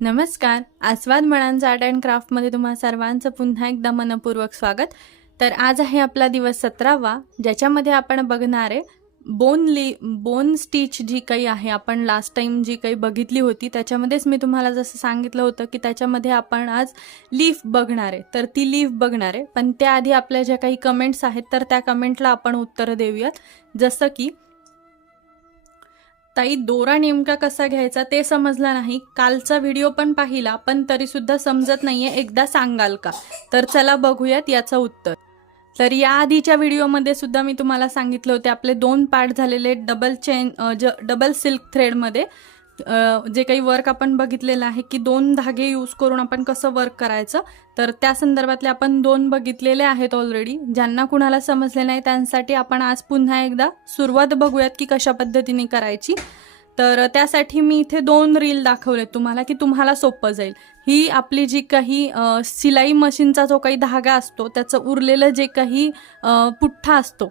नमस्कार. आस्वाद मनांचा art and क्राफ्टमध्ये तुम्हा सर्वांचं पुन्हा एकदा मनपूर्वक स्वागत. तर आज आहे आपला दिवस 17वा, ज्याच्यामध्ये आपण बघणार आहे बोन स्टिच जी काही आहे. आपण लास्ट टाइम जी काही बघितली होती त्याच्यामध्येच मी तुम्हाला जसं सांगितलं होतं की त्याच्यामध्ये आपण आज लीफ बघणार आहे. तर ती लीफ बघणार आहे, पण त्याआधी आपल्या ज्या काही कमेंट्स आहेत तर त्या कमेंटला आपण उत्तरं देऊयात. जसं की ताई, दोरा नेमका कसा घ्यायचा ते समजला नाही. कालचा व्हिडिओ पण पाहिला, पण तरी सुद्धा समजत नाहीये, एकदा सांगाल का? तर चला बघूयात याचं उत्तर. तर या आधीच्या व्हिडिओमध्ये सुद्धा मी तुम्हाला सांगितलं होते आपले 2 पार्ट झालेले डबल सिल्क थ्रेडमध्ये जे काही वर्क आपण बघितलेलं आहे की 2 धागे यूज करून आपण कसं वर्क करायचं. तर त्या संदर्भातले आपण 2 बघितलेले आहेत ऑलरेडी. ज्यांना कुणाला समजले नाही त्यांसाठी आपण आज पुन्हा एकदा सुरुवात बघूयात की कशा पद्धतीने करायची. तर त्यासाठी मी इथे 2 रील दाखवले तुम्हाला की तुम्हाला सोपं जाईल. ही आपली जी काही सिलाई मशीनचा जो काही धागा असतो त्याचं उरलेलं जे काही पुठ्ठा असतो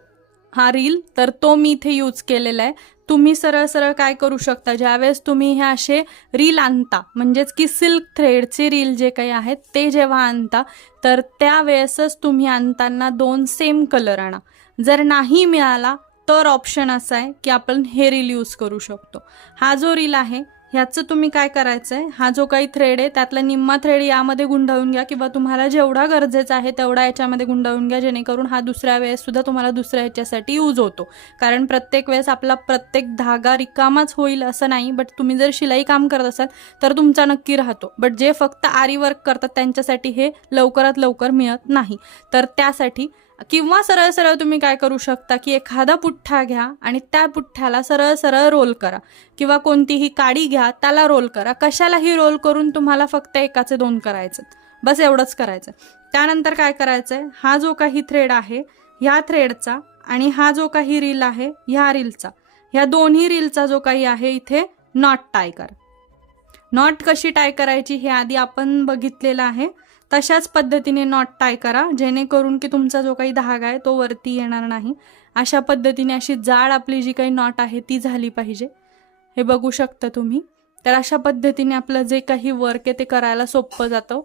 हा रील, तर तो मी इथे यूज केलेला आहे. तुम्ही सरळ सरळ काय करू शकता, ज्यावेळेस तुम्ही हे असे रील आणता, म्हणजेच की सिल्क थ्रेडचे रील जे काही आहेत ते जेव्हा आणता तर त्यावेळेसच तुम्ही आणताना 2 सेम कलर आणा. जर नाही मिळाला तर ऑप्शन असा आहे की आपण हे रील यूज करू शकतो. हा जो रील आहे ह्याचं तुम्ही काय करायचं आहे, हा जो काही थ्रेड आहे त्यातला निम्मा थ्रेड यामध्ये गुंडाळून घ्या किंवा तुम्हाला जेवढा गरजेचा आहे तेवढा याच्यामध्ये गुंडाळून घ्या, जेणेकरून हा दुसऱ्या वेळेस सुद्धा तुम्हाला दुसऱ्या ह्याच्यासाठी यूज होतो. कारण प्रत्येक वेळेस आपला प्रत्येक धागा रिकामाच होईल असं नाही. बट तुम्ही जर शिलाई काम करत असाल तर तुमचा नक्की राहतो. बट जे फक्त आरी वर्क करतात त्यांच्यासाठी हे लवकरात लवकर मिळत नाही. तर त्यासाठी किंवा सरळ सरळ तुम्ही काय करू शकता की एखादा पुठ्ठा घ्या आणि त्या पुठ्ठ्याला सरळ सरळ रोल करा किंवा कोणतीही काडी घ्या त्याला रोल करा. कशालाही रोल करून तुम्हाला फक्त एकाचे 2 करायचं, बस एवढंच करायचं. त्यानंतर काय करायचंय, हा जो काही थ्रेड आहे ह्या थ्रेडचा आणि हा जो काही रील आहे ह्या रीलचा, ह्या दोन्ही रीलचा जो काही आहे इथे नॉट टाय करा. नॉट कशी टाय करायची हे आधी आपण बघितलेलं आहे. तशाच पद्धतीने नॉट टाय करा, जेणेकरून की तुमचा जो काही धागा आहे तो वरती येणार नाही. अशा पद्धतीने अशी जाड आपली जी काही नॉट आहे ती झाली पाहिजे. हे बघू शकता तुम्ही. तर अशा पद्धतीने आपलं जे काही वर्क आहे ते करायला सोपं जातं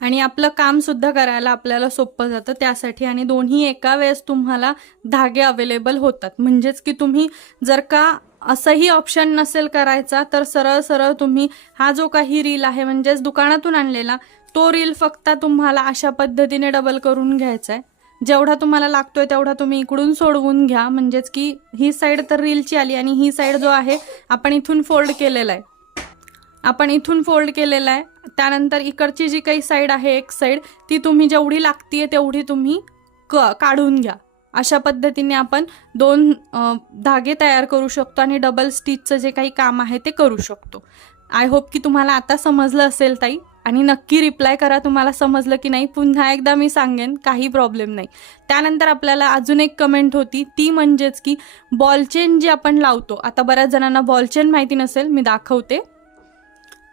आणि आपलं काम सुद्धा करायला आपल्याला सोपं जातं त्यासाठी. आणि दोन्ही एका वेळेस तुम्हाला धागे अवेलेबल होतात. म्हणजेच की तुम्ही जर का असंही ऑप्शन नसेल करायचा तर सरळ सरळ तुम्ही हा जो काही रील आहे म्हणजेच दुकानातून आणलेला तो रील फक्त तुम्हाला अशा पद्धतीने डबल करून घ्यायचा आहे. जेवढा तुम्हाला लागतोय तेवढा तुम्ही इकडून सोडवून घ्या. म्हणजेच की ही साईड तर रीलची आली आणि ही साईड जो आहे आपण इथून फोल्ड केलेला आहे, त्यानंतर इकडची जी काही साईड आहे एक साईड ती तुम्ही जेवढी लागतीये तेवढी तुम्ही काढून घ्या. अशा पद्धतीने आपण 2 धागे तयार करू शकतो आणि डबल स्टिचचं जे काही काम आहे ते करू शकतो. आय होप की तुम्हाला आता समजलं असेल ताई, आणि नक्की रिप्लाय करा तुम्हाला समजलं की नाही. पुन्हा एकदा मी सांगेन, काही प्रॉब्लेम नाही. त्यानंतर आपल्याला अजून एक कमेंट होती ती म्हणजेच की बॉलचेन जी आपण लावतो. आता बऱ्याच जणांना बॉलचेन माहिती नसेल, मी दाखवते.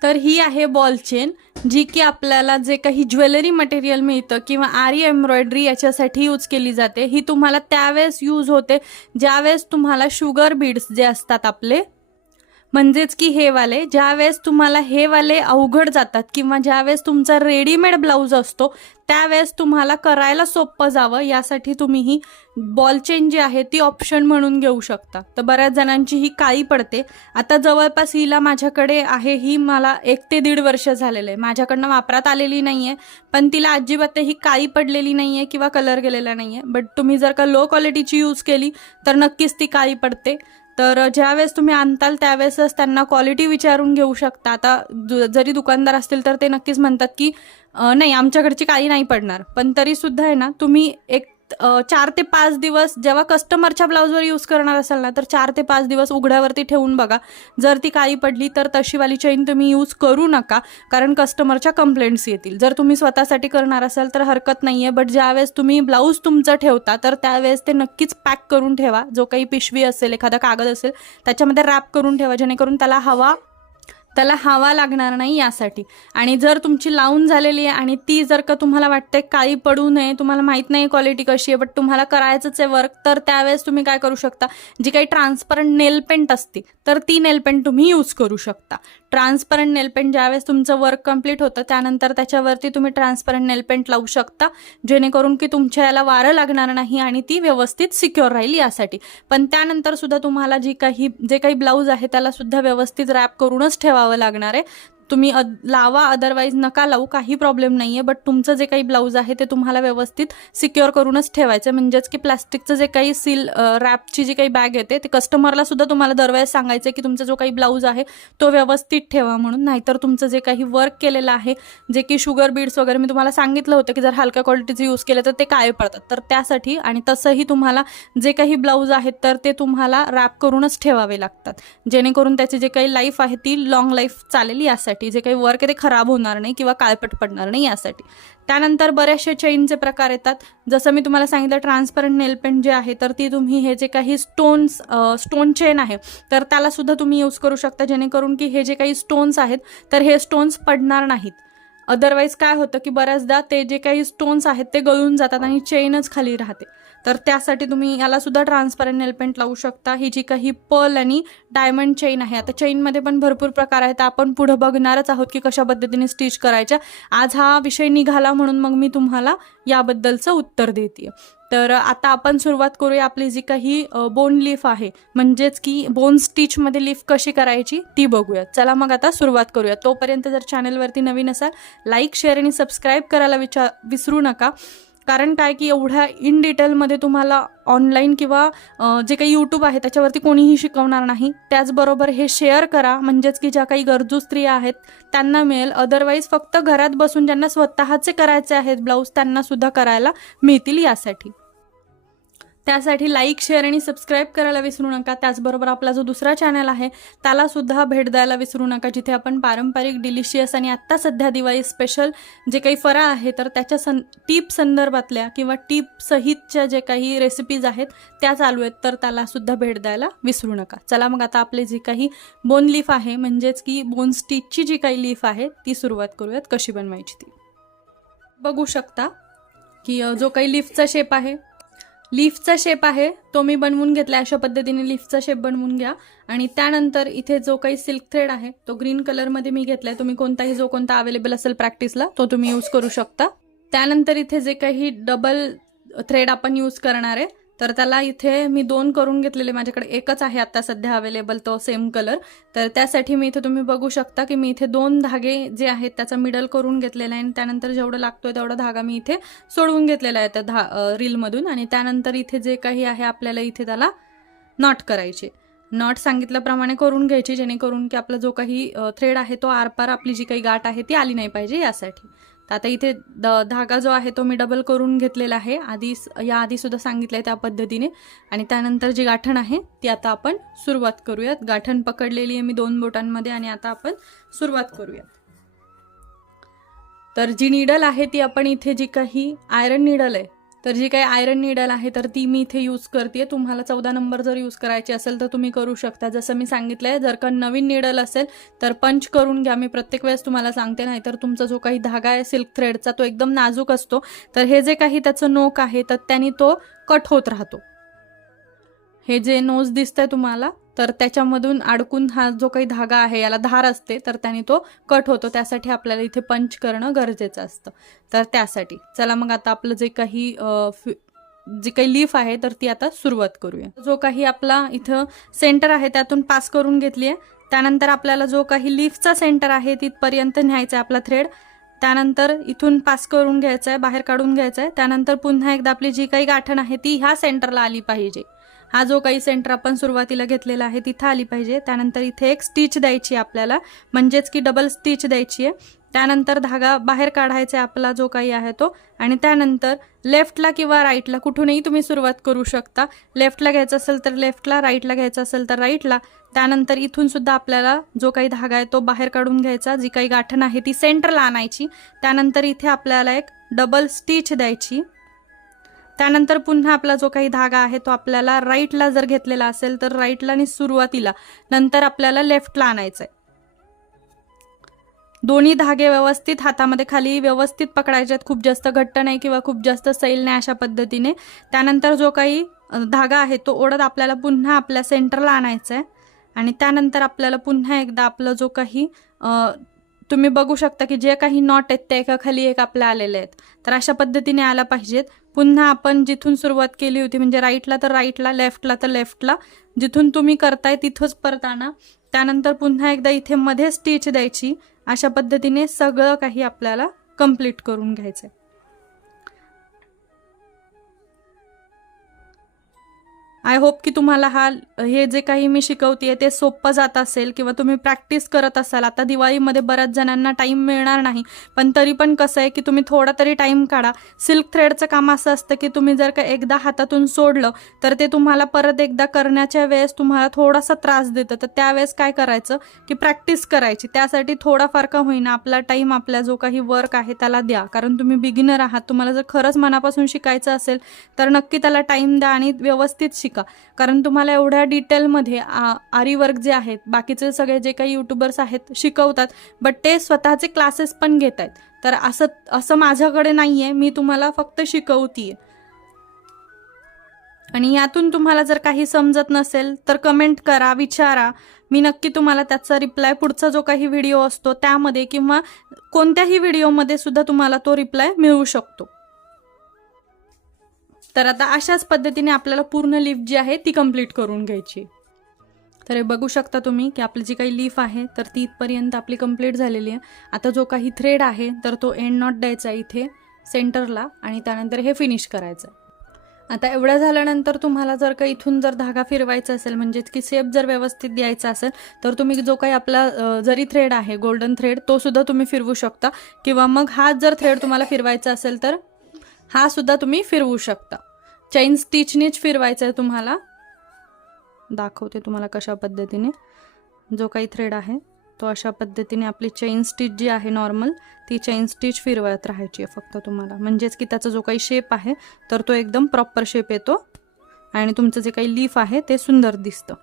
तर ही आहे बॉलचेन, जी की आपल्याला जे काही ज्वेलरी मटेरियल मिळतं किंवा आरी एम्ब्रॉयडरी याच्यासाठी यूज केली जाते. ही तुम्हाला त्यावेळेस यूज होते ज्यावेळेस तुम्हाला शुगर बीड्स जे असतात आपले, म्हणजेच की हे वाले, ज्यावेळेस तुम्हाला हे वाले अवघड जातात किंवा ज्यावेळेस तुमचा रेडीमेड ब्लाऊज असतो त्यावेळेस तुम्हाला करायला सोपं जावं यासाठी तुम्ही ही बॉलचेन जी आहे ती ऑप्शन म्हणून घेऊ शकता. तर बऱ्याच जणांची ही काळी पडते. आता जवळपास हिला माझ्याकडे आहे, ही मला 1 ते 1.5 वर्ष झालेलं आहे, माझ्याकडनं वापरात आलेली नाहीये, पण तिला अजिबात ही काळी पडलेली नाहीये किंवा कलर गेलेला नाहीये. बट तुम्ही जर का लो क्वालिटीची यूज केली तर नक्कीच ती काळी पडते. तर ज्यावेळेस तुम्ही आणताल त्यावेळेसच त्यांना क्वालिटी विचारून घेऊ शकता. आता जरी दुकानदार असतील तर ते नक्कीच म्हणतात की नाही आमच्याकडची काळी नाही पडणार, पण तरी सुद्धा आहे ना तुम्ही एक 4 ते 5 दिवस जेव्हा कस्टमरच्या ब्लाऊजवर यूज करणार असाल ना तर 4 ते 5 दिवस उघड्यावरती ठेवून बघा. जर ती काळी पडली तर तशीवाली चेन तुम्ही यूज करू नका, कारण कस्टमरच्या कंप्लेंट्स येतील. जर तुम्ही स्वतःसाठी करणार असाल तर हरकत नाहीये, बट ज्यावेळेस तुम्ही ब्लाऊज तुमचं ठेवता तर त्यावेळेस ते नक्कीच पॅक करून ठेवा. जो काही पिशवी असेल, एखादा कागद असेल त्याच्यामध्ये रॅप करून ठेवा, जेणेकरून त्याला हवा त्याला हवा लागणार नाही यासाठी. आणि जर तुमची लावून झालेली आहे आणि ती जर का तुम्हाला वाटते काळी पडू नये, तुम्हाला माहित नाही क्वालिटी कशी आहे, बट तुम्हाला करायचंच आहे वर्क, तर त्यावेळेस तुम्ही काय करू शकता, जी काही ट्रान्सपरंट नेल पेंट असते तर ती नेल पेंट तुम्ही यूज करू शकता. ट्रान्सपरंट नेल पेंट ज्यावेळेस तुमचं वर्क कंप्लीट होतं त्यानंतर त्याच्यावरती तुम्ही ट्रान्सपरंट नेल पेंट लावू शकता, जेणेकरून की तुमच्या याला वारं लागणार नाही आणि ती व्यवस्थित सिक्युअर राहील यासाठी. पण त्यानंतर सुद्धा तुम्हाला जे काही ब्लाऊज आहे त्याला सुद्धा व्यवस्थित रॅप करूनच ठेवावं लागणार आहे. तुम्ही लावा, अदरवाईज नका लावू, काही प्रॉब्लेम नाही आहे, बट तुमचं जे काही ब्लाऊज आहे ते तुम्हाला व्यवस्थित सिक्युअर करूनच ठेवायचं. म्हणजेच की प्लास्टिकचं जे काही सील रॅपची जी काही बॅग येते ते कस्टमरला सुद्धा तुम्हाला दरवेळेस सांगायचं की तुमचा जो काही ब्लाऊज आहे तो व्यवस्थित ठेवा म्हणून. नाहीतर तुमचं जे काही वर्क केलेलं आहे, जे की शुगर बीड्स वगैरे मी तुम्हाला सांगितलं होतं की जर हलक्या क्वालिटीचं यूज केलं तर ते काळे पडतात, तर त्यासाठी आणि तसंही तुम्हाला जे काही ब्लाऊज आहेत तर ते तुम्हाला रॅप करूनच ठेवावे लागतात, जेणेकरून त्याची जे काही लाईफ आहे ती लॉंग लाईफ चालेल यासाठी. जे काही वर्क आहे ते खराब होणार नाही किंवा काळपट पडणार नाही यासाठी. त्यानंतर बरेचसे चेनचे प्रकार येतात. जसं मी तुम्हाला सांगितलं ट्रान्सपरंट नेल पेंट जे आहे तर ती तुम्ही हे जे काही स्टोन चेन आहे तर त्याला सुद्धा तुम्ही यूज करू शकता, जेणेकरून की हे जे काही स्टोन्स आहेत तर हे स्टोन्स पडणार नाहीत. अदरवाईज काय होतं की बऱ्याचदा ते जे काही स्टोन्स आहेत ते गळून जातात आणि चेनच खाली राहते, तर त्यासाठी तुम्ही याला सुद्धा ट्रान्सपरंट नेल पेंट लावू शकता. ही जी काही पर्ल आणि डायमंड चेन आहे, आता चेनमध्ये पण भरपूर प्रकार आहेत, आपण पुढे बघणारच आहोत की कशा पद्धतीने स्टिच करायच्या. आज हा विषय निघाला म्हणून मग मी तुम्हाला याबद्दलचं उत्तर देते. तर आता आपण सुरुवात करूया. आपली जी काही बोन लीफ आहे, म्हणजेच की बोन स्टिचमध्ये लीफ कशी करायची ती बघूया. चला मग आता सुरुवात करूया. तोपर्यंत जर चॅनलवरती नवीन असाल, लाईक, शेअर आणि सबस्क्राईब करायला विसरू नका. कारण काय की एवढ्या इन डिटेलमध्ये तुम्हाला ऑनलाईन किंवा जे काही यूट्यूब आहे त्याच्यावरती कोणीही शिकवणार नाही. त्याचबरोबर हे शेअर करा, म्हणजेच की ज्या काही गरजू स्त्रिया आहेत त्यांना मिळेल. अदरवाईज फक्त घरात बसून ज्यांना स्वतःचे करायचे आहेत ब्लाऊज त्यांना सुद्धा करायला मिळतील यासाठी. त्यासाठी लाईक, शेअर आणि सबस्क्राईब करायला विसरू नका. त्याचबरोबर आपला जो दुसरा चॅनल आहे त्याला सुद्धा भेट द्यायला विसरू नका, जिथे आपण पारंपरिक, डिलिशियस आणि आत्ता सध्या दिवाळी स्पेशल जे काही फराळ आहे तर त्याच्या टीप संदर्भातल्या किंवा टीप सहितच्या जे काही रेसिपीज आहेत त्या चालू आहेत, तर त्याला सुद्धा भेट द्यायला विसरू नका. चला मग आता आपले जी काही बोन लीफ आहे, म्हणजेच की बोन स्टिचची जी काही लीफ आहे ती सुरुवात करूयात कशी बनवायची ती. बघू शकता की जो काही लीफचा शेप आहे तो मी बनवून घेतला. अशा पद्धतीने लीफचा शेप बनवून घ्या. आणि त्यानंतर इथे जो काही सिल्क थ्रेड आहे तो ग्रीन कलरमध्ये मी घेतलाय. तुम्ही कोणता अवेलेबल असेल प्रॅक्टिसला तो तुम्ही यूज करू शकता. त्यानंतर इथे जे काही डबल थ्रेड आपण यूज करणार आहे तर त्याला इथे मी 2 करून घेतलेले, माझ्याकडे एकच आहे आता सध्या अवेलेबल तो सेम कलर. तर त्यासाठी मी इथे तुम्ही बघू शकता की मी इथे 2 धागे जे आहेत त्याचा मिडल करून घेतलेला आहे आणि त्यानंतर जेवढं लागतोय तेवढा धागा मी इथे सोडवून घेतलेला आहे त्या रीलमधून. आणि त्यानंतर इथे जे काही आहे आपल्याला इथे त्याला नॉट करायचे. नॉट सांगितल्याप्रमाणे करून घ्यायची, जेणेकरून की आपला जो काही थ्रेड आहे तो आरपार आपली जी काही गाठ आहे ती आली नाही पाहिजे यासाठी. तर आता इथे धागा जो आहे तो मी डबल करून घेतलेला आहे, याआधी सुद्धा सांगितलंय त्या पद्धतीने. आणि त्यानंतर जी गाठण आहे ती आता आपण सुरुवात करूयात. गाठण पकडलेली आहे मी 2 बोटांमध्ये आणि आता आपण सुरुवात करूयात. तर जी नीडल आहे ती आपण इथे जी काही आयरन नीडल आहे तर जी काही आयरन नीडल आहे तर ती मी इथे यूज करते. तुम्हाला 14 नंबर जर यूज करायची असेल तर तुम्ही करू शकता. जसं मी सांगितलंय, जर का नवीन नीडल असेल तर पंच करून घ्या. मी प्रत्येक वेळेस तुम्हाला सांगते, नाहीतर तुमचा जो काही धागा आहे सिल्क थ्रेडचा तो एकदम नाजूक असतो, तर हे जे काही त्याचं नोक आहे तर त्याने तो कट होत राहतो. हे जे नोज दिसतंय तुम्हाला तर त्याच्यामधून अडकून हा जो काही धागा आहे याला धार असते तर त्याने तो कट होतो. त्यासाठी आपल्याला इथे पंच करणं गरजेचं असतं. तर त्यासाठी चला मग आता आपलं जे काही लीफ आहे तर ती आता सुरुवात करूया. जो काही आपला इथं सेंटर आहे त्यातून पास करून घेतली आहे. त्यानंतर आपल्याला जो काही लीफचा सेंटर आहे तिथपर्यंत न्यायचा आहे आपला थ्रेड. त्यानंतर इथून पास करून घ्यायचा आहे, बाहेर काढून घ्यायचा आहे. त्यानंतर पुन्हा एकदा आपली जी काही गाठण आहे ती ह्या सेंटरला आली पाहिजे. हा जो काही सेंटर आपण सुरुवातीला घेतलेला आहे तिथं आली पाहिजे. त्यानंतर इथे एक स्टिच द्यायची आपल्याला, म्हणजेच की डबल स्टिच द्यायची आहे. त्यानंतर धागा बाहेर काढायचा आपला जो काही आहे तो. आणि त्यानंतर लेफ्टला किंवा राईटला कुठूनही तुम्ही सुरुवात करू शकता. लेफ्टला घ्यायचं असेल तर लेफ्टला, राईटला घ्यायचं असेल तर राईटला. त्यानंतर इथून सुद्धा आपल्याला जो काही धागा आहे तो बाहेर काढून घ्यायचा. जी काही गाठण आहे ती सेंटरला आणायची. त्यानंतर इथे आपल्याला एक डबल स्टिच द्यायची. त्यानंतर पुन्हा आपला जो काही धागा आहे तो आपल्याला राईटला जर घेतलेला असेल तर राईटला आणि सुरुवातीला, नंतर आपल्याला लेफ्टला आणायचा आहे. दोन्ही धागे व्यवस्थित हातामध्ये खाली व्यवस्थित पकडायचे आहेत, खूप जास्त घट्ट नाही किंवा खूप जास्त सैल नाही, अशा पद्धतीने. त्यानंतर जो काही धागा आहे तो ओढत आपल्याला पुन्हा आपल्या सेंटरला आणायचा आहे आणि त्यानंतर आपल्याला पुन्हा एकदा आपलं जो काही तुम्ही बघू शकता की जे काही नॉट आहेत ते एका खाली एक आपल्या आलेले आहेत, तर अशा पद्धतीने आला पाहिजेत. पुन्हा आपण जिथून सुरुवात केली होती म्हणजे राईटला तर राईटला, लेफ्टला तर लेफ्टला, जिथून तुम्ही करताय तिथंच परत आणा. त्यानंतर पुन्हा एकदा इथे मध्ये स्टिच द्यायची. अशा पद्धतीने सगळं काही आपल्याला कंप्लीट करून घ्यायचंय. आय होप की तुम्हाला हे जे काही मी शिकवते ते सोपं जात असेल किंवा तुम्ही प्रॅक्टिस करत असाल. आता दिवाळीमध्ये बऱ्याच जणांना टाईम मिळणार नाही, पण तरी पण कसं आहे की तुम्ही थोडा तरी टाईम काढा. सिल्क थ्रेडचं काम असं असतं की तुम्ही जर का एकदा हातातून सोडलं तर ते तुम्हाला परत एकदा करण्याच्या वेळेस तुम्हाला थोडासा त्रास देतं. तर त्यावेळेस काय करायचं की प्रॅक्टिस करायची. त्यासाठी थोडाफार का होईना आपला टाईम आपला जो काही वर्क आहे त्याला द्या, कारण तुम्ही बिगिनर आहात. तुम्हाला जर खरंच मनापासून शिकायचं असेल तर नक्की त्याला टाईम द्या आणि व्यवस्थित शिका. कारण तुम्हाला एवढ्या डिटेलमध्ये आरी वर्क जे आहेत बाकीचे सगळे जे काही यूट्यूबर्स आहेत शिकवतात, बट ते स्वतःचे क्लासेस पण घेत आहेत. तर असं माझ्याकडे नाहीये, मी तुम्हाला फक्त शिकवतीये. आणि यातून तुम्हाला जर काही समजत नसेल तर कमेंट करा, विचारा. मी नक्की तुम्हाला त्याचा रिप्लाय पुढचा जो काही व्हिडिओ असतो त्यामध्ये किंवा कोणत्याही व्हिडिओमध्ये सुद्धा तुम्हाला तो रिप्लाय मिळू शकतो. तर आता अशाच पद्धतीने आपल्याला पूर्ण लीफ जी आहे ती कंप्लीट करून घ्यायची. तर हे बघू शकता तुम्ही की आपली जी काही लीफ आहे तर ती इथपर्यंत आपली कंप्लीट झालेली आहे. आता जो काही थ्रेड आहे तर तो एंड नॉट द्यायचा इथे सेंटरला आणि त्यानंतर हे फिनिश करायचं. आता एवढं झाल्यानंतर तुम्हाला जर का इथून जर धागा फिरवायचा असेल म्हणजेच की शेप जर व्यवस्थित द्यायचा असेल तर तुम्ही जो काही आपला जरी थ्रेड आहे गोल्डन थ्रेड तो सुद्धा तुम्ही फिरवू शकता, किंवा मग हा जर थ्रेड तुम्हाला फिरवायचा असेल तर हा सुद्धा तुम्ही फिरवू शकता. चैन स्टिचनेच फिरवायचं आहे तुम्हाला. दाखवते तुम्हाला कशा पद्धतीने जो काही थ्रेड आहे तो अशा पद्धतीने आपली चैन स्टिच जी आहे नॉर्मल ती चैन स्टिच फिरवत राहायची आहे फक्त तुम्हाला, म्हणजेच की त्याचा जो काही शेप आहे तर तो एकदम प्रॉपर शेप येतो आणि तुमचं जे काही लीफ आहे ते सुंदर दिसतं.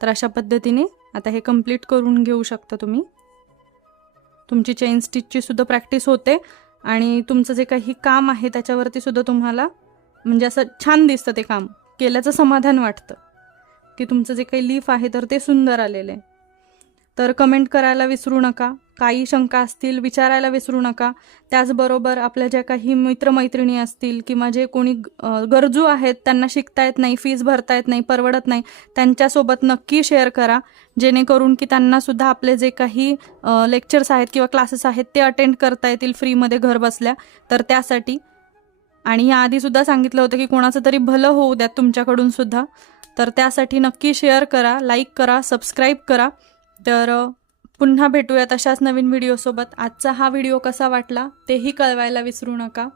तर अशा पद्धतीने आता हे कंप्लीट करून घेऊ शकता तुम्ही. तुमची चैन स्टिचची सुद्धा प्रॅक्टिस होते आणि तुमचं जे काही काम आहे त्याच्यावरती सुद्धा तुम्हाला म्हणजे असं छान दिसतं, ते काम केल्याचं समाधान वाटतं की तुमचं जे काही लीफ आहे तर ते सुंदर आलेलं आहे. तर कमेंट करायला विसरू नका, काही शंका असतील विचारायला विसरू नका. त्याचबरोबर आपल्या ज्या काही मित्रमैत्रिणी असतील किंवा जे कोणी गरजू आहेत त्यांना शिकता येत नाही, फीस भरता येत नाही, परवडत नाही, त्यांच्यासोबत नक्की शेअर करा, जेणेकरून की त्यांनासुद्धा आपले जे काही लेक्चर्स आहेत किंवा क्लासेस आहेत ते अटेंड करता येतील फ्रीमध्ये घर बसल्या. तर त्यासाठी आणि याआधीसुद्धा सांगितलं होतं की कोणाचं तरी भलं होऊ द्यात तुमच्याकडून सुद्धा, तर त्यासाठी नक्की शेअर करा, लाईक करा, सबस्क्राईब करा. तर पुन्हा भेटूयात अशाच नवीन व्हिडिओसोबत. आजचा हा व्हिडिओ कसा वाटला तेही कळवायला विसरू नका.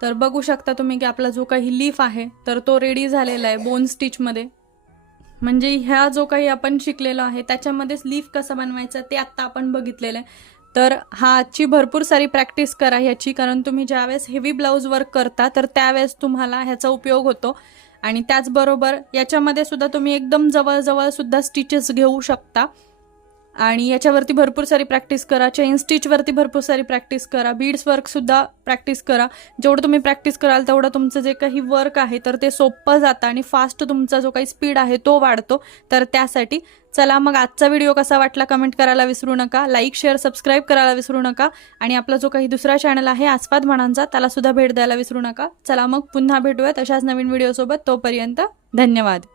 तर बघू शकता तुम्ही की आपला जो काही लीफ आहे तर तो रेडी झालेला आहे बोन स्टिचमध्ये. म्हणजे ह्या जो काही आपण शिकलेलो आहे त्याच्यामध्येच लीफ कसा बनवायचा ते आत्ता आपण बघितलेलं आहे. तर आजची भरपूर सारी प्रॅक्टिस करा ह्याची, कारण तुम्ही ज्यावेळेस हेवी ब्लाऊज वर्क करता तर त्यावेळेस तुम्हाला ह्याचा उपयोग होतो. आणि त्याचबरोबर याच्यामध्ये सुद्धा तुम्ही एकदम जवळजवळ सुद्धा स्टिचेस घेऊ शकता आणि याच्यावरती भरपूर सारी प्रॅक्टिस करा. चेन स्टिचवरती भरपूर सारी प्रॅक्टिस करा, बीड्स वर्कसुद्धा प्रॅक्टिस करा. जेवढं तुम्ही प्रॅक्टिस कराल तेवढं तुमचं जे काही वर्क आहे तर ते सोपं जातं आणि फास्ट तुमचा जो काही स्पीड आहे तो वाढतो. तर त्यासाठी चला मग आजचा व्हिडिओ कसा वाटला कमेंट करायला विसरू नका, लाईक शेअर सबस्क्राईब करायला विसरू नका आणि आपला जो काही दुसरा चॅनल आहे आस्वाद म्हणांचा त्याला सुद्धा भेट द्यायला विसरू नका. चला मग पुन्हा भेटूयात अशाच नवीन व्हिडिओसोबत. तोपर्यंत धन्यवाद.